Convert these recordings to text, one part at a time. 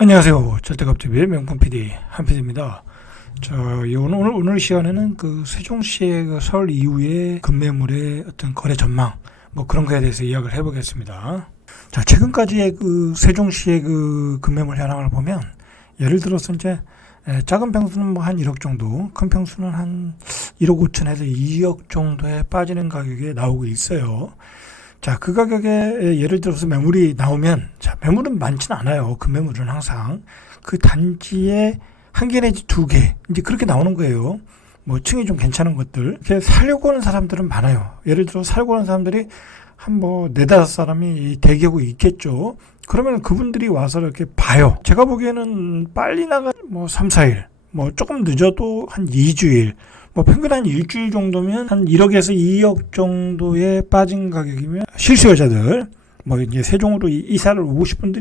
안녕하세요. 절대갑집의 명품 PD 한PD입니다. 자, 오늘 시간에는 그 세종시의 그 설 이후의 급매물의 어떤 거래 전망, 뭐 그런 거에 대해서 이야기를 해보겠습니다. 자, 최근까지의 그 세종시의 그 급매물 현황을 보면, 예를 들어서 이제 작은 평수는 뭐 한 1억 정도, 큰 평수는 한 1억 5천에서 2억 정도에 빠지는 가격에 나오고 있어요. 자, 그 가격에 예를 들어서 매물이 나오면, 자, 매물은 많지는 않아요. 그 매물은 항상 그 단지에 한 개 내지 두 개, 이제 그렇게 나오는 거예요. 뭐 층이 좀 괜찮은 것들. 이렇게 살려고 하는 사람들은 많아요. 예를 들어 살려고 하는 사람들이 한 뭐 네다섯 사람이 대기하고 있겠죠. 그러면 그분들이 와서 이렇게 봐요. 제가 보기에는 빨리 나가 뭐 3, 4일, 뭐 조금 늦어도 한 2주일, 뭐 평균 한 일주일 정도면 한 1억에서 2억 정도에 빠진 가격이면 실수요자들, 뭐 이제 세종으로 이사를 오고 싶은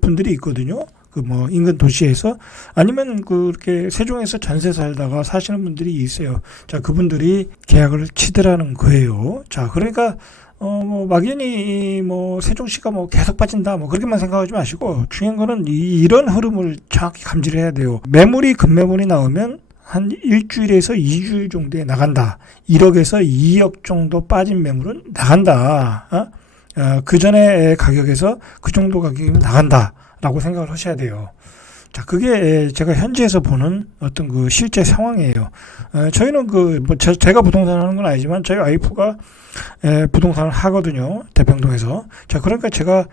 분들이 있거든요. 그 뭐 인근 도시에서, 아니면 그렇게 세종에서 전세 살다가 사시는 분들이 있어요. 자, 그분들이 계약을 치더라는 거예요. 자, 그러니까 뭐 막연히 뭐 세종시가 뭐 계속 빠진다 뭐 그렇게만 생각하지 마시고, 중요한 거는 이런 흐름을 정확히 감지를 해야 돼요. 매물이 급매물이 나오면 한 일주일에서 2주일 정도에 나간다. 1억에서 2억 정도 빠진 매물은 나간다. 그 전에 가격에서 그 정도 가격이면 나간다 라고 생각을 하셔야 돼요. 자, 그게 제가 현지에서 보는 어떤 그 실제 상황이에요. 저희는 제가 부동산 하는 건 아니지만 저희 와이프가 부동산을 하거든요. 대평동에서. 자, 그러니까 제가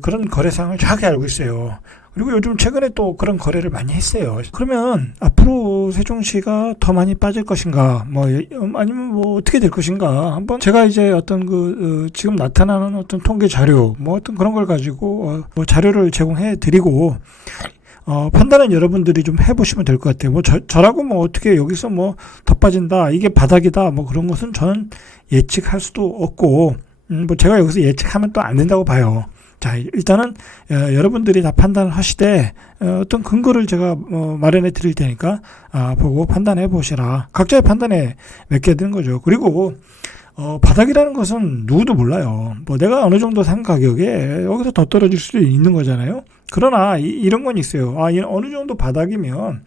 그런 거래상을 정확히 알고 있어요. 그리고 요즘 최근에 또 그런 거래를 많이 했어요. 그러면 앞으로 세종시가 더 많이 빠질 것인가, 뭐 아니면 뭐 어떻게 될 것인가, 한번 제가 이제 어떤 지금 나타나는 어떤 통계 자료, 뭐 어떤 그런 걸 가지고 뭐 자료를 제공해 드리고 판단은 여러분들이 좀 해보시면 될 것 같아요. 뭐 저라고 뭐 어떻게 여기서 뭐 더 빠진다, 이게 바닥이다, 뭐 그런 것은 저는 예측할 수도 없고, 뭐 제가 여기서 예측하면 또 안 된다고 봐요. 자, 일단은 여러분들이 다 판단을 하시되 어떤 근거를 제가 마련해 드릴 테니까 보고 판단해 보시라. 각자의 판단에 맡겨드는 거죠. 그리고 바닥이라는 것은 누구도 몰라요. 뭐 내가 어느 정도 산 가격에 여기서 더 떨어질 수도 있는 거잖아요. 그러나 이런 건 있어요. 어느 정도 바닥이면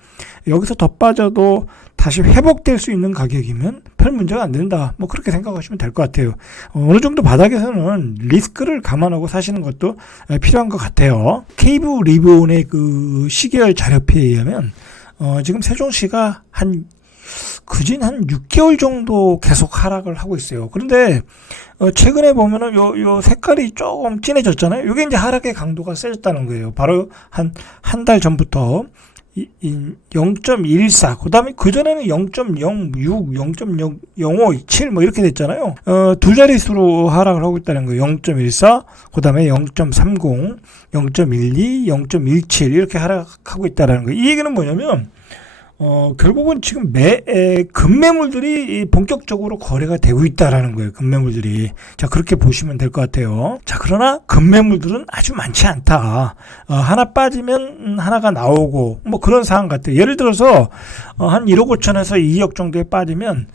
여기서 더 빠져도 다시 회복될 수 있는 가격이면 별 문제가 안 된다. 뭐 그렇게 생각하시면 될 것 같아요. 어느 정도 바닥에서는 리스크를 감안하고 사시는 것도 필요한 것 같아요. 케이브 리본의 그 시계열 자료표에 의하면 지금 세종시가 그진 한 6개월 정도 계속 하락을 하고 있어요. 그런데 최근에 보면은 요 색깔이 조금 진해졌잖아요. 이게 이제 하락의 강도가 세졌다는 거예요. 바로 한 달 전부터 0.14, 그다음에 그전에는 0.06, 0.05, 뭐 이렇게 됐잖아요. 두 자릿수로 하락을 하고 있다는 거예요. 0.14, 그다음에 0.30, 0.12, 0.17 이렇게 하락하고 있다는 거예요. 이 얘기는 뭐냐면 결국은 지금 급매물들이 본격적으로 거래가 되고 있다라는 거예요. 급매물들이. 자, 그렇게 보시면 될 것 같아요. 자, 그러나 급매물들은 아주 많지 않다. 하나 빠지면 하나가 나오고 뭐 그런 상황 같아요. 예를 들어서 한 1억 5천에서 2억 정도에 빠지면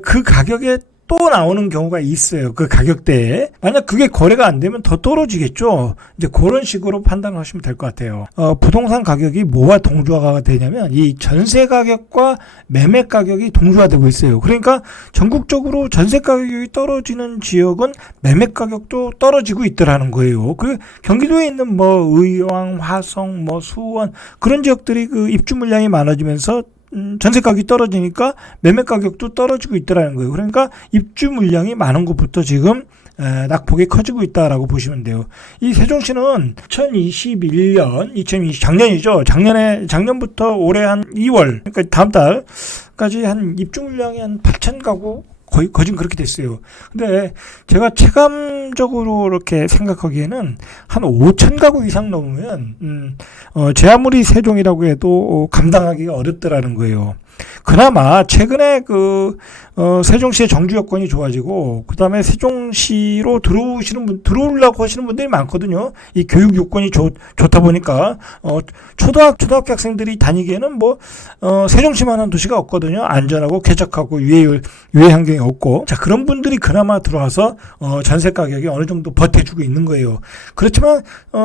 그 가격에 또 나오는 경우가 있어요. 그 가격대에. 만약 그게 거래가 안 되면 더 떨어지겠죠. 이제 그런 식으로 판단을 하시면 될 것 같아요. 부동산 가격이 뭐와 동조화가 되냐면 이 전세 가격과 매매 가격이 동조화되고 있어요. 그러니까 전국적으로 전세 가격이 떨어지는 지역은 매매 가격도 떨어지고 있더라는 거예요. 그 경기도에 있는 뭐 의왕, 화성, 뭐 수원 그런 지역들이 그 입주 물량이 많아지면서 전세 가격이 떨어지니까 매매 가격도 떨어지고 있다라는 거예요. 그러니까 입주 물량이 많은 것부터 지금 낙폭이 커지고 있다라고 보시면 돼요. 이 세종시는 2021년, 작년이죠. 작년부터 올해 한 2월, 그러니까 다음 달까지 한 입주 물량이 한 8천 가구 거진 그렇게 됐어요. 근데 제가 체감적으로 이렇게 생각하기에는 한 5천 가구 이상 넘으면 제 아무리 세종이라고 해도 감당하기가 어렵더라는 거예요. 그나마 최근에 세종시의 정주 여건이 좋아지고, 그 다음에 세종시로 들어오려고 하시는 분들이 많거든요. 이 교육 요건이 좋다 보니까, 초등학교 학생들이 다니기에는 세종시만한 도시가 없거든요. 안전하고 쾌적하고 유해 환경이 없고. 자, 그런 분들이 그나마 들어와서, 전세 가격이 어느 정도 버텨주고 있는 거예요. 그렇지만,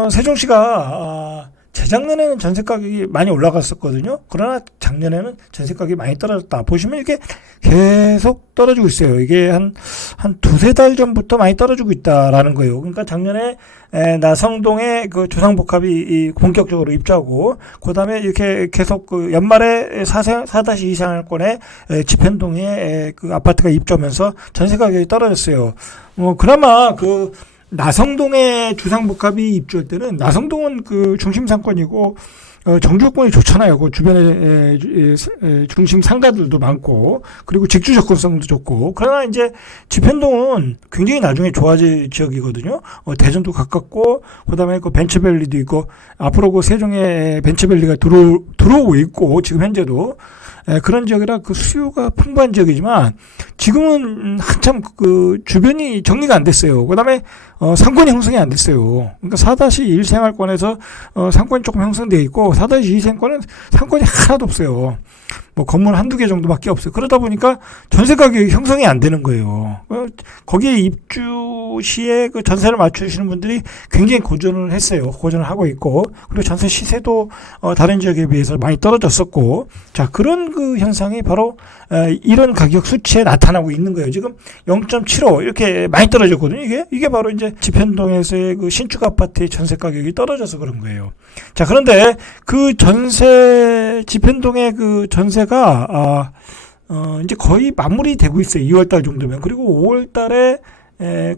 세종시가, 재작년에는 전세 가격이 많이 올라갔었거든요. 그러나 작년에는 전세 가격이 많이 떨어졌다. 보시면 이게 계속 떨어지고 있어요. 이게 한 두세 달 전부터 많이 떨어지고 있다라는 거예요. 그러니까 작년에 나성동에 그 주상복합이 본격적으로 입주하고, 그 다음에 이렇게 계속 그 연말에 4-2 생활권에 집현동에 그 아파트가 입주하면서 전세 가격이 떨어졌어요. 그나마 그 나성동에 주상복합이 입주할 때는, 나성동은 그 중심 상권이고 정주권이 좋잖아요. 그 주변에 중심 상가들도 많고, 그리고 직주 접근성도 좋고. 그러나 이제 집현동은 굉장히 나중에 좋아질 지역이거든요. 대전도 가깝고, 그다음에 그 벤처밸리도 있고, 앞으로 그 세종에 벤처밸리가 들어오고 있고, 지금 현재도 그런 지역이라 그 수요가 풍부한 지역이지만, 지금은 한참 그 주변이 정리가 안 됐어요. 그다음에 상권이 형성이 안 됐어요. 그러니까 4-1 생활권에서 상권이 조금 형성되어 있고, 4-2 생활권은 상권이 하나도 없어요. 뭐 건물 한두 개 정도밖에 없어요. 그러다 보니까 전세 가격이 형성이 안 되는 거예요. 거기에 입주 시에 그 전세를 맞추시는 분들이 굉장히 고전을 했어요. 고전을 하고 있고, 그리고 전세 시세도 다른 지역에 비해서 많이 떨어졌었고, 자, 그런 그 현상이 바로 이런 가격 수치에 나타나고 있는 거예요. 지금 0.75 이렇게 많이 떨어졌거든요. 이게 바로 이제 집현동에서의 그 신축 아파트의 전세 가격이 떨어져서 그런 거예요. 자, 그런데 그 집현동의 그 전세가 이제 거의 마무리되고 있어요. 2월달 정도면. 그리고 5월달에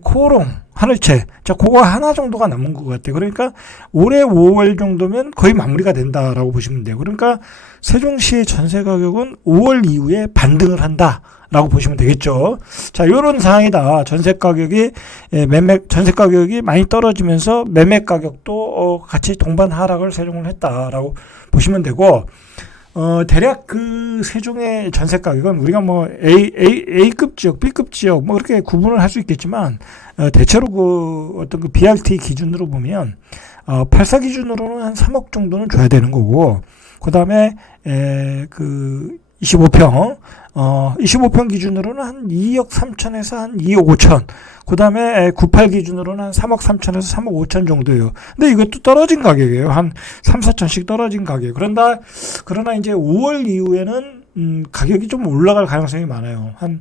코오롱 하늘채, 자, 그거 하나 정도가 남은 것 같아요. 그러니까 올해 5월 정도면 거의 마무리가 된다라고 보시면 돼요. 그러니까 세종시의 전세 가격은 5월 이후에 반등을 한다라고 보시면 되겠죠. 자, 요런 상황이다. 전세 가격이 많이 떨어지면서 매매 가격도 같이 동반 하락을 세종을 했다라고 보시면 되고, 대략 그 세종의 전세 가격은 우리가 뭐 A급 지역, B급 지역 뭐 그렇게 구분을 할 수 있겠지만, 대체로 그 어떤 그 BRT 기준으로 보면 84 기준으로는 한 3억 정도는 줘야 되는 거고, 그다음에 그 25평 기준으로는 한 2억 3천에서 한 2억 5천. 그 다음에 98 기준으로는 한 3억 3천에서 3억 5천 정도예요. 근데 이것도 떨어진 가격이에요. 한 3, 4천씩 떨어진 가격. 그러나 이제 5월 이후에는 가격이 좀 올라갈 가능성이 많아요. 한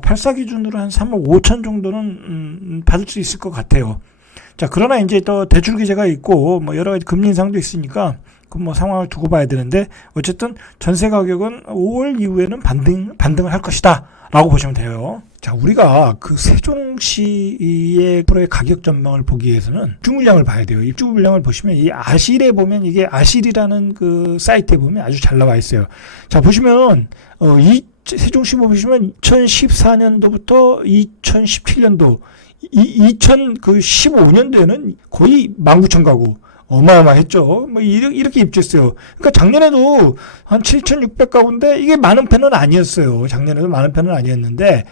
84 기준으로 한 3억 5천 정도는 받을 수 있을 것 같아요. 자, 그러나 이제 또 대출 규제가 있고 뭐 여러 가지 금리 인상도 있으니까 그 뭐 상황을 두고 봐야 되는데, 어쨌든 전세 가격은 5월 이후에는 반등을 할 것이다 라고 보시면 돼요. 자, 우리가 그 세종시의 프로의 가격 전망을 보기 위해서는 입주 물량을 봐야 돼요. 입주 물량을 보시면 이 아실에 보면, 이게 아실이라는 그 사이트에 보면 아주 잘 나와 있어요. 자, 보시면 이 세종시 보시면 2014년도부터 2017년도 2015년도에는 거의 19,000가구 어마어마했죠. 뭐 이렇게 입주했어요. 그러니까 작년에도 한 7,600가구인데 이게 많은 편은 아니었어요. 작년에도 많은 편은 아니었는데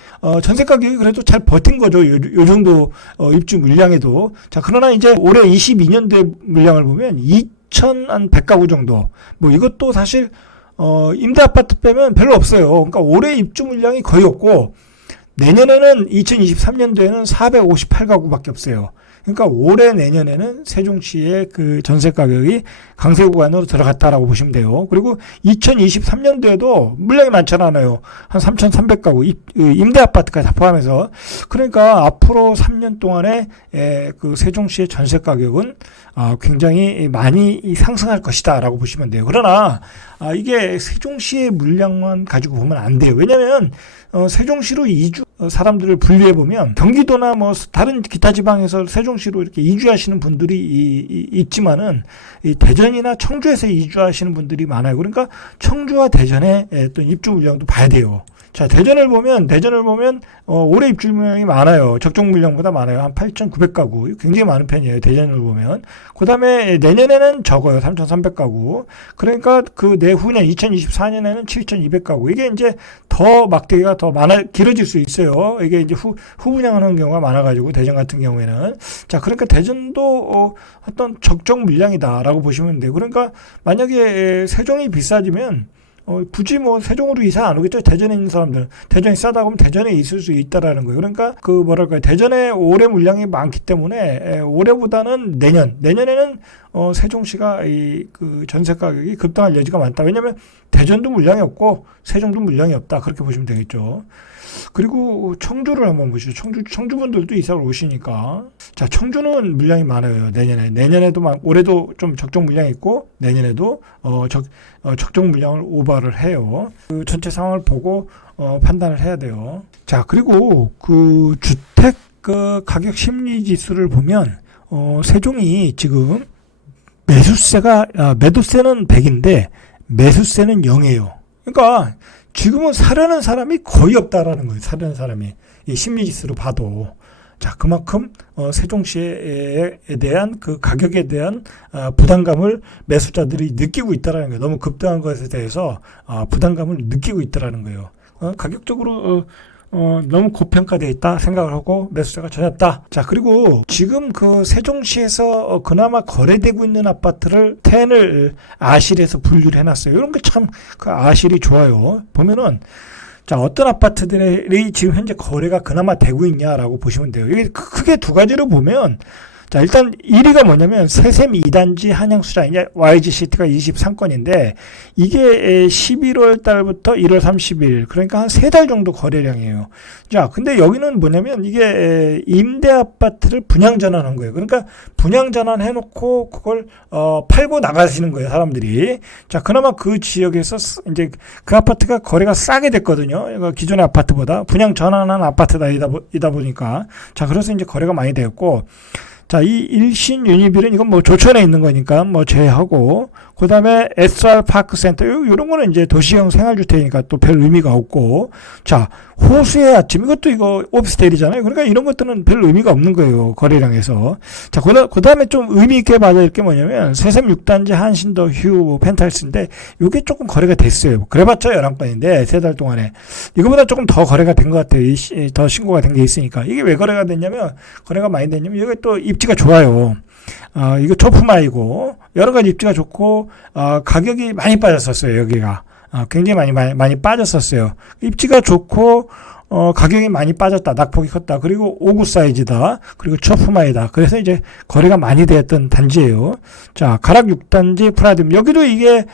전세 가격이 그래도 잘 버틴 거죠. 요 정도 입주 물량에도. 자, 그러나 이제 올해 22년도에 물량을 보면 2,100가구 정도. 뭐 이것도 사실 임대 아파트 빼면 별로 없어요. 그러니까 올해 입주 물량이 거의 없고, 내년에는 2023년도에는 458가구밖에 없어요. 그러니까 올해 내년에는 세종시의 그 전세 가격이 강세 구간으로 들어갔다라고 보시면 돼요. 그리고 2023년도에도 물량이 많지 않아요. 한 3,300가구 임대 아파트까지 다 포함해서. 그러니까 앞으로 3년 동안에 그 세종시의 전세 가격은 굉장히 많이 상승할 것이다라고 보시면 돼요. 그러나 이게 세종시의 물량만 가지고 보면 안 돼요. 왜냐하면 세종시로 이주 사람들을 분류해 보면 경기도나 뭐 다른 기타 지방에서 세종시로 이렇게 이주하시는 분들이 있지만은 이 대전이나 청주에서 이주하시는 분들이 많아요. 그러니까 청주와 대전의 또 입주 물량도 봐야 돼요. 자, 대전을 보면 올해 입주 물량이 많아요. 적정 물량보다 많아요. 한 8,900가구. 굉장히 많은 편이에요. 대전을 보면. 그다음에 내년에는 적어요. 3,300가구. 그러니까 그 내후년 2024년에는 7,200가구. 이게 이제 더 막대기가 더 길어질 수 있어요. 이게 이제 후분양하는 경우가 많아가지고, 대전 같은 경우에는. 자, 그러니까 대전도 어떤 적정 물량이다라고 보시면 돼요. 그러니까 만약에 세종이 비싸지면 굳이 뭐 세종으로 이사 안 오겠죠. 대전에 있는 사람들은. 대전이 싸다고 하면 대전에 있을 수 있다라는 거예요. 그러니까 그 뭐랄까요. 대전에 올해 물량이 많기 때문에 올해보다는 내년에는 세종시가 이 그 전세 가격이 급등할 여지가 많다. 왜냐하면 대전도 물량이 없고 세종도 물량이 없다. 그렇게 보시면 되겠죠. 그리고 청주를 한번 보시죠. 청주분들도 이사를 오시니까. 자, 청주는 물량이 많아요. 내년에도 올해도 좀 적정 물량이 있고, 내년에도, 적정 물량을 오버를 해요. 그 전체 상황을 보고, 판단을 해야 돼요. 자, 그리고 그 주택 그 가격 심리 지수를 보면, 세종이 지금 매도세는 100인데, 매수세는 0이에요. 그러니까, 지금은 사려는 사람이 거의 없다라는 거예요. 사려는 사람이. 이 심리지수로 봐도. 자, 그만큼 세종시에 대한 그 가격에 대한 부담감을 매수자들이 느끼고 있다라는 거예요. 너무 급등한 것에 대해서 부담감을 느끼고 있다라는 거예요. 가격적으로 너무 고평가되어 있다 생각을 하고 매수자가 젖었다. 자, 그리고 지금 그 세종시에서 그나마 거래되고 있는 아파트를 텐을 아실에서 분류를 해놨어요. 이런 게 참 그 아실이 좋아요. 보면은 자, 어떤 아파트들이 지금 현재 거래가 그나마 되고 있냐라고 보시면 돼요. 이게 크게 두 가지로 보면 자, 일단 1위가 뭐냐면 세샘 2단지 한양수자 이제 YGCT가 23건인데 이게 11월 달부터 1월 30일 그러니까 한 3달 정도 거래량이에요. 자, 근데 여기는 뭐냐면 이게 임대 아파트를 분양 전환한 거예요. 그러니까 분양 전환 해놓고 그걸 팔고 나가시는 거예요, 사람들이. 자, 그나마 그 지역에서 이제 그 아파트가 거래가 싸게 됐거든요. 기존의 아파트보다 분양 전환한 아파트이다 보니까 자, 그래서 이제 거래가 많이 되었고. 자, 이 일신 유니빌은 이건 뭐 조천에 있는 거니까 뭐 제외하고, 그 다음에 SR 파크센터, 이런 거는 이제 도시형 생활주택이니까 또 별 의미가 없고, 자, 호수의 아침, 이것도 이거 오피스텔이잖아요. 그러니까 이런 것들은 별 의미가 없는 거예요. 거래량에서. 자, 그 다음에 좀 의미 있게 봐야 될 게 뭐냐면, 세샘 6단지 한신더 휴 펜트하우스인데, 요게 조금 거래가 됐어요. 그래봤자 11건인데, 3달 동안에. 이거보다 조금 더 거래가 된 것 같아요. 더 신고가 된 게 있으니까. 이게 왜 거래가 됐냐면, 거래가 많이 됐냐면, 이게 또 입지가 좋아요. 이거 초품화이고, 여러 가지 입지가 좋고, 가격이 많이 빠졌었어요, 여기가. 굉장히 많이 빠졌었어요. 입지가 좋고, 가격이 많이 빠졌다. 낙폭이 컸다. 그리고 5구 사이즈다. 그리고 초품화이다. 그래서 이제 거래가 많이 되었던 단지예요. 자, 가락 6단지 프라dim. 여기도 이게,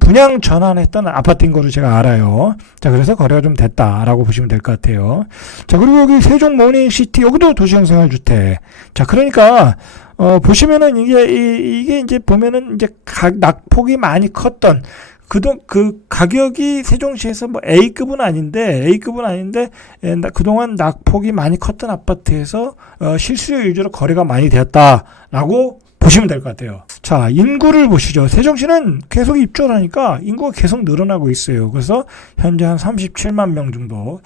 분양 전환했던 아파트인 거로 제가 알아요. 자, 그래서 거래가 좀 됐다라고 보시면 될 것 같아요. 자, 그리고 여기 세종 모닝시티. 여기도 도시형 생활주택. 자, 그러니까, 보시면은 이게 이제 보면은 이제 낙폭이 많이 컸던 그 가격이 세종시에서 뭐 A급은 아닌데 그동안 낙폭이 많이 컸던 아파트에서 실수요 위주로 거래가 많이 되었다라고 보시면 될 것 같아요. 자, 인구를 보시죠. 세종시는 계속 입주를 하니까 인구가 계속 늘어나고 있어요. 그래서 현재 한 37만 명 정도.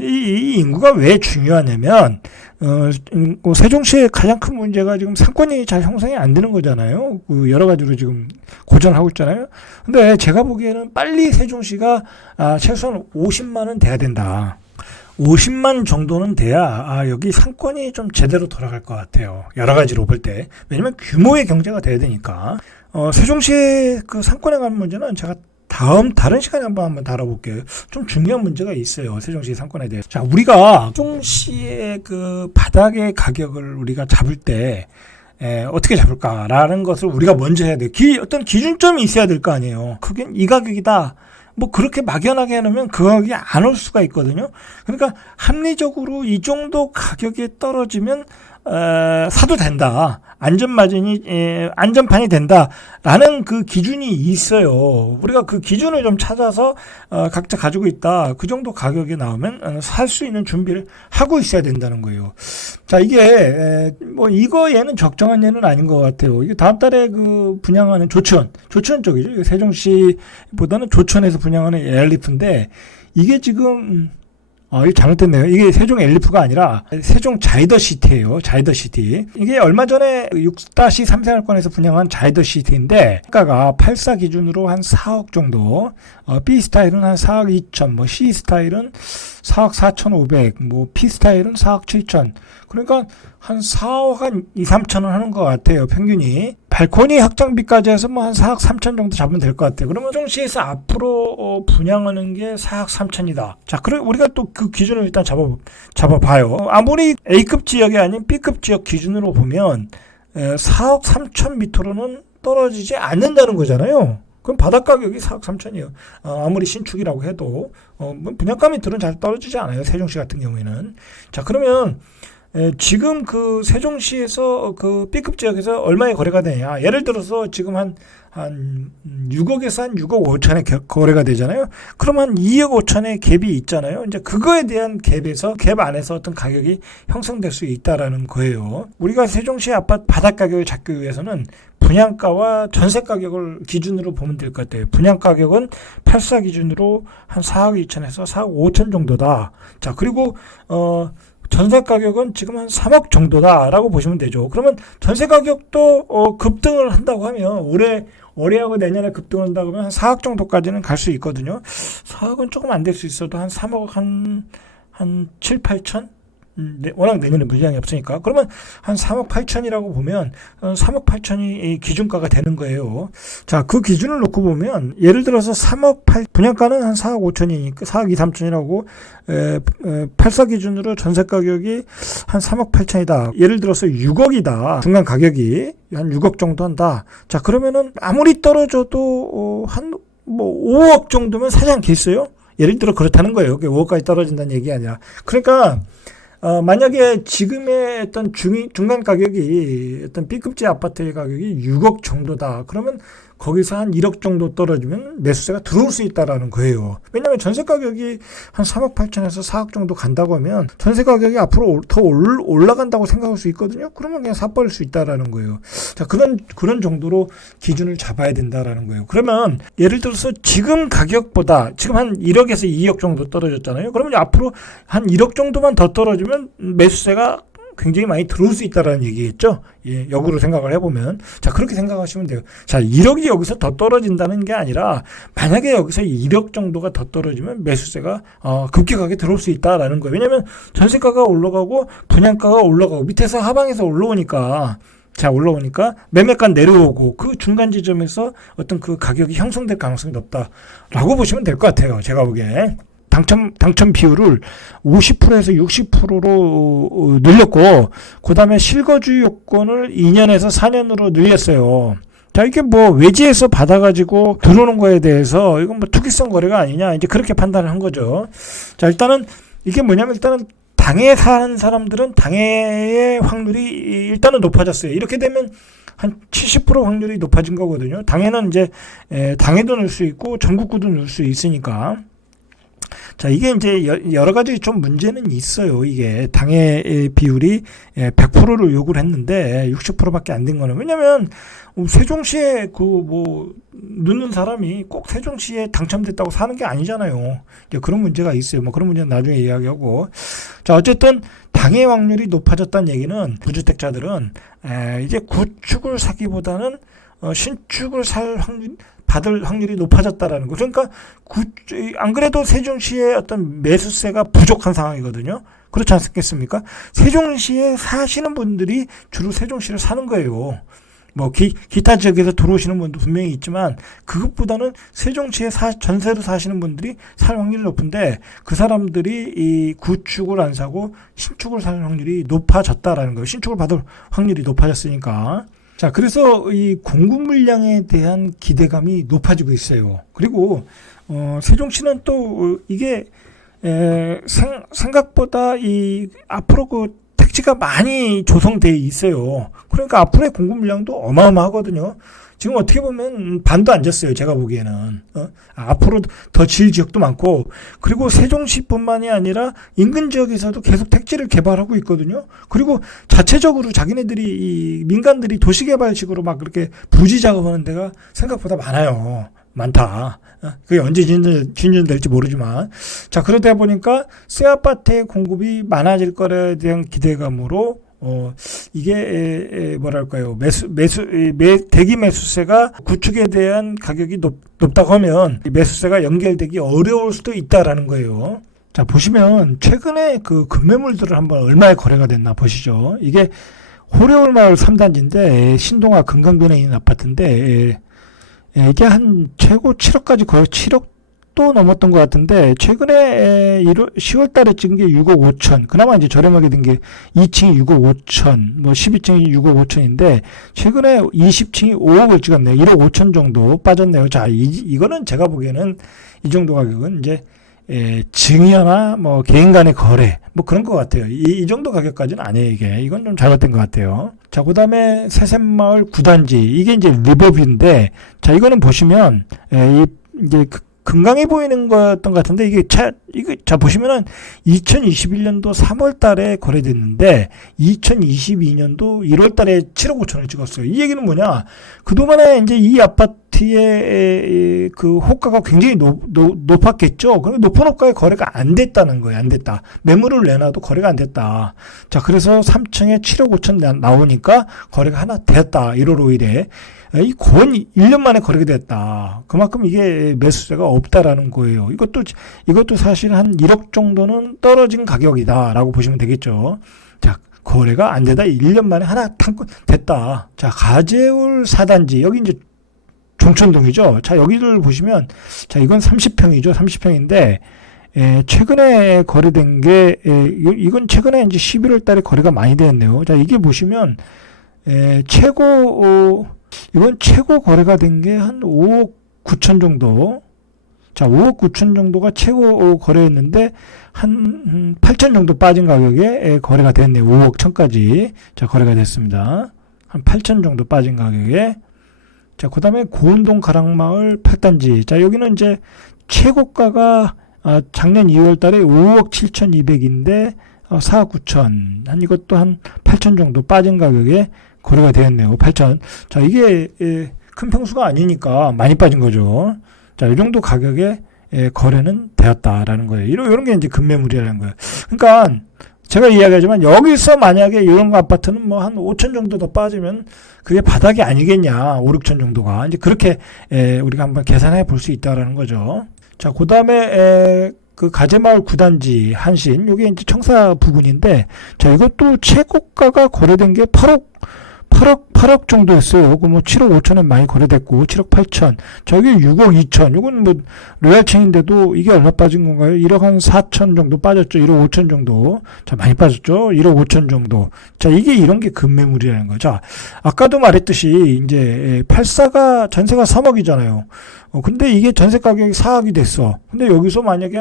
이 인구가 왜 중요하냐면, 세종시의 가장 큰 문제가 지금 상권이 잘 형성이 안 되는 거잖아요. 여러 가지로 지금 고전하고 있잖아요. 근데 제가 보기에는 빨리 세종시가 최소한 50만은 돼야 된다. 50만 정도는 돼야 여기 상권이 좀 제대로 돌아갈 것 같아요. 여러 가지로 볼 때. 왜냐면 규모의 경제가 돼야 되니까. 세종시의 그 상권에 관한 문제는 제가 다른 시간에 한번 다뤄볼게요. 좀 중요한 문제가 있어요. 세종시 상권에 대해서. 자, 우리가 세종시의 그 바닥의 가격을 우리가 잡을 때 어떻게 잡을까라는 것을 우리가 먼저 해야 돼요. 어떤 기준점이 있어야 될 거 아니에요. 그게 이 가격이다. 뭐 그렇게 막연하게 해놓으면 그 가격이 안 올 수가 있거든요. 그러니까 합리적으로 이 정도 가격이 떨어지면 사도 된다. 안전판이 된다라는 그 기준이 있어요. 우리가 그 기준을 좀 찾아서 각자 가지고 있다. 그 정도 가격이 나오면 살 수 있는 준비를 하고 있어야 된다는 거예요. 자, 이게 뭐 이거 얘는 적정한 얘는 아닌 것 같아요. 이게 다음 달에 그 분양하는 조천 쪽이죠. 세종시보다는 조천에서 분양하는 엘리프인데 이게 지금 이거 잘못됐네요. 이게 세종 엘리프가 아니라 세종 자이더시티예요. 자이더시티. 이게 얼마 전에 6-3생활권에서 분양한 자이더시티인데 가가 84 기준으로 한 4억 정도, B 스타일은 한 4억 2천, 뭐 C 스타일은 4억 4,500, 뭐 P 스타일은 4억 7천. 그러니까 한 4억 한 2, 3천원 하는 것 같아요. 평균이. 발코니 확장비까지 해서 뭐 한 4억 3천 정도 잡으면 될 것 같아요. 그러면 세종시에서 앞으로 분양하는 게 4억 3천이다. 자, 그럼 우리가 또 그 기준을 일단 잡아봐요. 아무리 A급 지역이 아닌 B급 지역 기준으로 보면 4억 3천 미터로는 떨어지지 않는다는 거잖아요. 그럼 바닷가 가격이 4억 3천이에요. 아무리 신축이라고 해도 뭐 분양가 밑으로는 잘 떨어지지 않아요. 세종시 같은 경우에는. 자, 그러면 지금 그 세종시에서 그 B급 지역에서 얼마에 거래가 되냐. 예를 들어서 지금 한 6억에서 한 6억 5천에 거래가 되잖아요. 그럼 한 2억 5천의 갭이 있잖아요. 이제 그거에 대한 갭 안에서 어떤 가격이 형성될 수 있다라는 거예요. 우리가 세종시 아파트 바닥 가격을 잡기 위해서는 분양가와 전세 가격을 기준으로 보면 될 것 같아요. 분양 가격은 84 기준으로 한 4억 2천에서 4억 5천 정도다. 자, 그리고 전세 가격은 지금 한 3억 정도다라고 보시면 되죠. 그러면 전세 가격도 급등을 한다고 하면 올해하고 내년에 급등을 한다고 하면 한 4억 정도까지는 갈 수 있거든요. 4억은 조금 안 될 수 있어도 한 3억 한 7, 8천? 워낙 내년에 물량이 없으니까. 그러면 한 3억 8천이라고 보면 3억 8천이 기준가가 되는 거예요. 자, 그 기준을 놓고 보면 예를 들어서 3억 8 분양가는 한 4억 5천이니까 4억 2, 3천이라고 84 기준으로 전세 가격이 한 3억 8천이다. 예를 들어서 6억이다. 중간 가격이 한 6억 정도 한다. 자, 그러면은 아무리 떨어져도 한 뭐 5억 정도면 사지 않겠어요? 예를 들어 그렇다는 거예요. 5억까지 떨어진다는 얘기 아니라. 그러니까 만약에 지금의 어떤 중간 가격이 어떤 B급지 아파트의 가격이 6억 정도다. 그러면 거기서 한 1억 정도 떨어지면 매수세가 들어올 수 있다라는 거예요. 왜냐하면 전세 가격이 한 3억 8천에서 4억 정도 간다고 하면 전세 가격이 앞으로 더 올라간다고 생각할 수 있거든요. 그러면 그냥 사버릴 수 있다라는 거예요. 자, 그런 정도로 기준을 잡아야 된다라는 거예요. 그러면 예를 들어서 지금 가격보다 지금 한 1억에서 2억 정도 떨어졌잖아요. 그러면 앞으로 한 1억 정도만 더 떨어지면 매수세가 굉장히 많이 들어올 수 있다라는 얘기겠죠. 예, 역으로 생각을 해보면. 자, 그렇게 생각하시면 돼요. 자, 1억이 여기서 더 떨어진다는 게 아니라 만약에 여기서 1억 정도가 더 떨어지면 매수세가 급격하게 들어올 수 있다라는 거예요. 왜냐하면 전세가가 올라가고 분양가가 올라가고 밑에서 하방에서 올라오니까 매매가 내려오고 그 중간 지점에서 어떤 그 가격이 형성될 가능성이 높다라고 보시면 될 것 같아요. 제가 보기에. 당첨 비율을 50%에서 60%로 늘렸고, 그 다음에 실거주 요건을 2년에서 4년으로 늘렸어요. 자, 이게 뭐 외지에서 받아가지고 들어오는 거에 대해서 이건 뭐 투기성 거래가 아니냐, 이제 그렇게 판단을 한 거죠. 자, 일단은 이게 뭐냐면 일단은 당해에 사는 사람들은 당해의 확률이 일단은 높아졌어요. 이렇게 되면 한 70% 확률이 높아진 거거든요. 당해는 이제 당해도 넣을 수 있고 전국구도 넣을 수 있으니까. 자, 이게 이제 여러 가지 좀 문제는 있어요. 이게 당해 비율이 100%를 요구를 했는데 60%밖에 안 된 거는. 왜냐면 세종시에 넣는 사람이 꼭 세종시에 당첨됐다고 사는 게 아니잖아요. 이제 그런 문제가 있어요. 뭐 그런 문제는 나중에 이야기하고. 자, 어쨌든 당해 확률이 높아졌다는 얘기는 무주택자들은 이제 구축을 사기보다는 신축을 받을 확률이 높아졌다라는 거. 그러니까 안 그래도 세종시의 어떤 매수세가 부족한 상황이거든요. 그렇지 않겠습니까? 세종시에 사시는 분들이 주로 세종시를 사는 거예요. 뭐 기타 지역에서 들어오시는 분도 분명히 있지만 그것보다는 세종시에 전세로 사시는 분들이 살 확률이 높은데 그 사람들이 이 구축을 안 사고 신축을 사는 확률이 높아졌다라는 거예요. 신축을 받을 확률이 높아졌으니까. 자, 그래서 이 공급 물량에 대한 기대감이 높아지고 있어요. 그리고 세종시는 또 이게 생각보다 이 앞으로 그 택지가 많이 조성돼 있어요. 그러니까 앞으로의 공급 물량도 어마어마하거든요. 지금 어떻게 보면 반도 안 졌어요. 제가 보기에는. 앞으로 더 질 지역도 많고, 그리고 세종시뿐만이 아니라 인근 지역에서도 계속 택지를 개발하고 있거든요. 그리고 자체적으로 자기네들이 민간들이 도시개발식으로 막 그렇게 부지 작업하는 데가 생각보다 많다. 그게 언제 진전될지 모르지만. 자, 그러다 보니까 새 아파트의 공급이 많아질 거에 대한 기대감으로 이게 뭐랄까요, 대기 매수세가 구축에 대한 가격이 높다고 하면 매수세가 연결되기 어려울 수도 있다라는 거예요. 자, 보시면 최근에 그 급매물들을 한번 얼마에 거래가 됐나 보시죠. 이게 호려울마을 3단지인데 신동아 금강변에 있는 아파트인데 이게 한 최고 7억까지 거의 7억도 넘었던 것 같은데 최근에 10월 달에 찍은 게 6억 5천. 그나마 이제 저렴하게 된 게 2층이 6억 5천, 뭐 12층이 6억 5천인데 최근에 20층이 5억을 찍었네요. 1억 5천 정도 빠졌네요. 자, 이거는 제가 보기에는 이 정도 가격은 이제 증여나 뭐 개인 간의 거래 뭐 그런 것 같아요. 이 정도 가격까지는 아니에요. 이건 좀 잘못된 것 같아요. 자, 그다음에 새샘마을 9단지 이게 이제 리버뷰인데 자, 이거는 보시면 이제 금강이 보이는 거였던 것 같은데 이게 자 보시면은 2021년도 3월 달에 거래됐는데 2022년도 1월 달에 7억 5천을 찍었어요. 이 얘기는 뭐냐? 그동안에 이제 이 아파트의 그 호가가 굉장히 높았겠죠. 그럼 높은 호가에 거래가 안 됐다는 거예요. 안 됐다. 매물을 내놔도 거래가 안 됐다. 자, 그래서 3층에 7억 5천 나오니까 거래가 하나 됐다. 1월 5일에. 이 거의 1년 만에 거래가 됐다. 그만큼 이게 매수세가 없다라는 거예요. 이것도 사실 한 1억 정도는 떨어진 가격이다라고 보시면 되겠죠. 자, 거래가 안 되다 1년 만에 하나 됐다. 자, 가재울 4단지 여기 이제 종천동이죠. 자, 여기를 보시면 자, 이건 30평이죠. 30평인데 최근에 거래된 게 이건 최근에 이제 11월 달에 거래가 많이 되었네요. 자, 이게 보시면 이건 최고 거래가 된 게 한 5억 9천 정도. 자, 5억 9천 정도가 최고 거래했는데 한 8천 정도 빠진 가격에 거래가 됐네요. 5억 1천까지. 자, 거래가 됐습니다. 한 8천 정도 빠진 가격에. 자, 그 다음에 고운동 가락마을 8단지. 자, 여기는 이제 최고가가 작년 2월 달에 5억 7,200인데 4억 9천. 이것도 한 8천 정도 빠진 가격에 거래가 되었네요. 8천. 자, 이게 큰 평수가 아니니까 많이 빠진 거죠. 자, 이 정도 가격에 거래는 되었다라는 거예요. 이런 게 이제 급매물이라는 거예요. 그러니까 제가 이야기하지만 여기서 만약에 이런 아파트는 뭐 한 5천 정도 더 빠지면 그게 바닥이 아니겠냐. 5, 6천 정도가. 이제 그렇게 우리가 한번 계산해 볼 수 있다라는 거죠. 자, 그다음에 그 가재마을 9단지 한신 이게 이제 청사 부근인데 자, 이것도 최고가가 거래된 게 8억 정도였어요. 그 뭐 7억 5천은 많이 거래됐고 7억 8천. 저기 6억 2천. 이건 뭐 로얄층인데도 이게 얼마 빠진 건가요? 1억 한 4천 정도 빠졌죠. 1억 5천 정도. 자, 많이 빠졌죠. 1억 5천 정도. 자, 이런 게 급매물이라는 거죠. 자, 아까도 말했듯이 이제 84가 전세가 3억이잖아요. 근데 이게 전세 가격이 4억이 됐어. 근데 여기서 만약에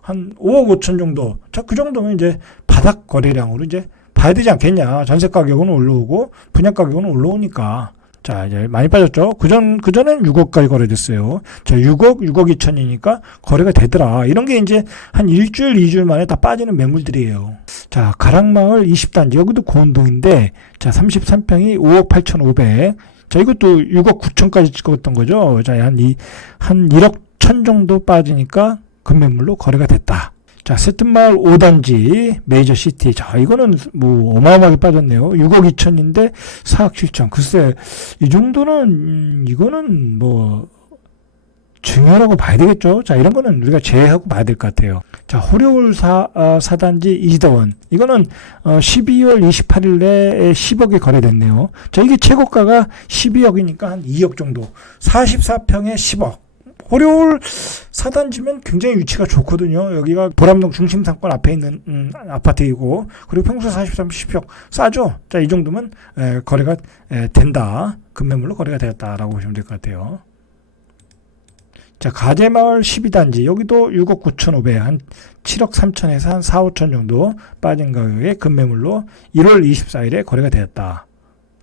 한 5억 5천 정도. 자, 그 정도면 이제 바닥 거래량으로 이제 봐야 되지 않겠냐. 전세 가격은 올라오고 분양 가격은 올라오니까. 자, 이제 많이 빠졌죠. 그전엔 6억까지 거래됐어요. 자, 6억 2천이니까 거래가 되더라. 이런 게 이제 한 일주일, 2주일 만에 다 빠지는 매물들이에요. 자, 가락마을 20단지. 여기도 고운동인데, 자, 33평이 5억 8,500. 자, 이것도 6억 9천까지 찍었던 거죠. 자, 한 1억 1천 정도 빠지니까 급매물로 거래가 됐다. 자, 세튼마을 5단지 메이저시티. 자, 이거는 뭐 어마어마하게 빠졌네요. 6억 2천인데 4억 7천. 글쎄, 이 정도는 이거는 뭐 중요하다고 봐야 되겠죠. 자, 이런 거는 우리가 제외하고 봐야 될 것 같아요. 자, 호려울 4단지 이지다원. 이거는 12월 28일에 10억에 거래됐네요. 자, 이게 최고가가 12억이니까 한 2억 정도. 44평에 10억. 호려울 4단지면 굉장히 위치가 좋거든요. 여기가 보람동 중심상권 앞에 있는 아파트이고 그리고 평수 43, 10평 싸죠. 자, 이 정도면 거래가 된다. 급매물로 거래가 되었다라고 보시면 될 것 같아요. 자, 가재마을 12단지 여기도 6억 9,500 한 7억 3천에서 한 4, 5천 정도 빠진 가격에 급매물로 1월 24일에 거래가 되었다.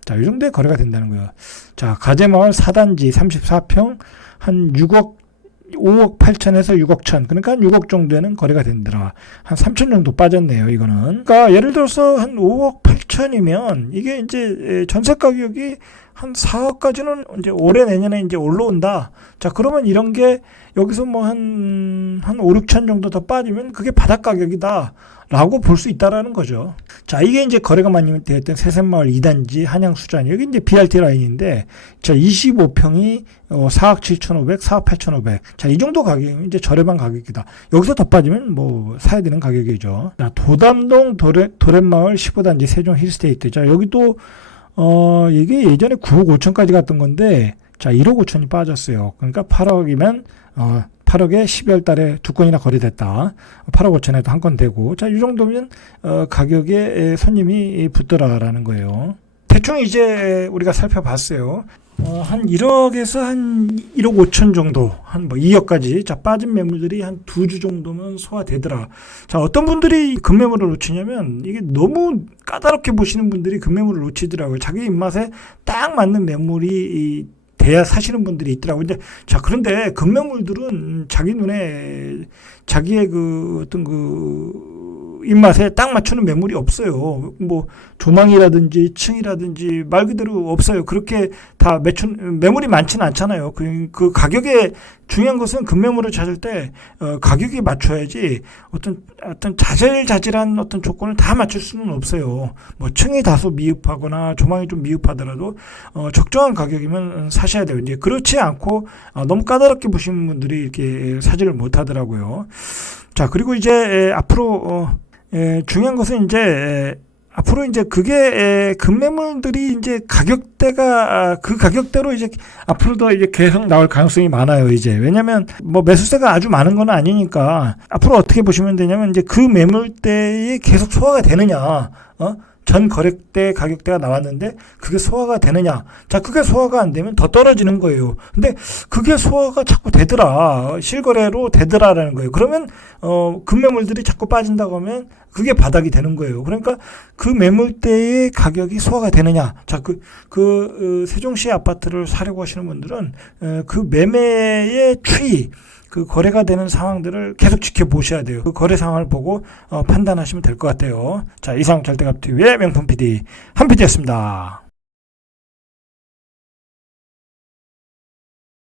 자, 이 정도에 거래가 된다는 거예요. 자, 가재마을 4단지 34평 한 5억 8천에서 6억 천. 그러니까 한 6억 정도에는 거래가 된더라. 한 3천 정도 빠졌네요, 이거는. 그러니까 예를 들어서 한 5억 8천이면 이게 이제 전세 가격이 한 4억까지는 이제 올해 내년에 이제 올라온다. 자, 그러면 이런 게 여기서 뭐 한 5, 6천 정도 더 빠지면 그게 바닥 가격이다. 라고 볼 수 있다라는 거죠. 자, 이게 이제 거래가 많이 되었던 세샘마을 2단지 한양수자니 여기 이제 BRT 라인인데, 자, 25평이 4억 7,500, 4억 8,500. 자, 이 정도 가격이면 이제 저렴한 가격이다. 여기서 더 빠지면 뭐 사야 되는 가격이죠. 자, 도담동 도련마을 15단지 세종 힐스테이트. 자, 여기 또 이게 예전에 9억 5천까지 갔던 건데, 자, 1억 5천이 빠졌어요. 그러니까 8억이면 8억에 12월 달에 2건이나 거래됐다. 8억 5천에도 한 건 되고, 자, 이 정도면 가격에 손님이 붙더라라는 거예요. 대충 이제 우리가 살펴봤어요. 한 1억에서 한 1억 5천 정도, 한 뭐 2억까지, 자, 빠진 매물들이 한 2주 정도면 소화되더라. 자, 어떤 분들이 급매물을 놓치냐면, 이게 너무 까다롭게 보시는 분들이 급매물을 놓치더라고요. 자기 입맛에 딱 맞는 매물이 돼야 사시는 분들이 있더라고요. 근데, 자, 그런데 급매물들은 자기 눈에 자기의 그 어떤 그 입맛에 딱 맞추는 매물이 없어요. 뭐 조망이라든지 층이라든지 말 그대로 없어요. 그렇게 다 매물이 많지는 않잖아요. 그 가격에 중요한 것은 급매물을 찾을 때 가격에 맞춰야지 어떤 자질자질한 어떤 조건을 다 맞출 수는 없어요. 뭐 층이 다소 미흡하거나 조망이 좀 미흡하더라도 적정한 가격이면 사셔야 돼요. 이제 그렇지 않고 너무 까다롭게 보시는 분들이 이렇게 사지를 못 하더라고요. 자, 그리고 이제 앞으로 중요한 것은 이제 앞으로 이제 그게 급매물들이 이제 가격대가 그 가격대로 이제 앞으로도 이제 계속 나올 가능성이 많아요. 이제 왜냐면 뭐 매수세가 아주 많은 건 아니니까 앞으로 어떻게 보시면 되냐면 이제 그 매물대에 계속 소화가 되느냐, 전 거래 때 가격대가 나왔는데 그게 소화가 되느냐. 자, 그게 소화가 안 되면 더 떨어지는 거예요. 근데 그게 소화가 자꾸 되더라. 실거래로 되더라라는 거예요. 그러면 급매물들이 자꾸 빠진다고 하면 그게 바닥이 되는 거예요. 그러니까 그 매물대의 가격이 소화가 되느냐. 자, 세종시 아파트를 사려고 하시는 분들은 그 매매의 추이, 그 거래가 되는 상황들을 계속 지켜보셔야 돼요. 그 거래 상황을 보고 판단하시면 될 것 같아요. 자, 이상 절대값TV의 명품 PD 한 PD였습니다.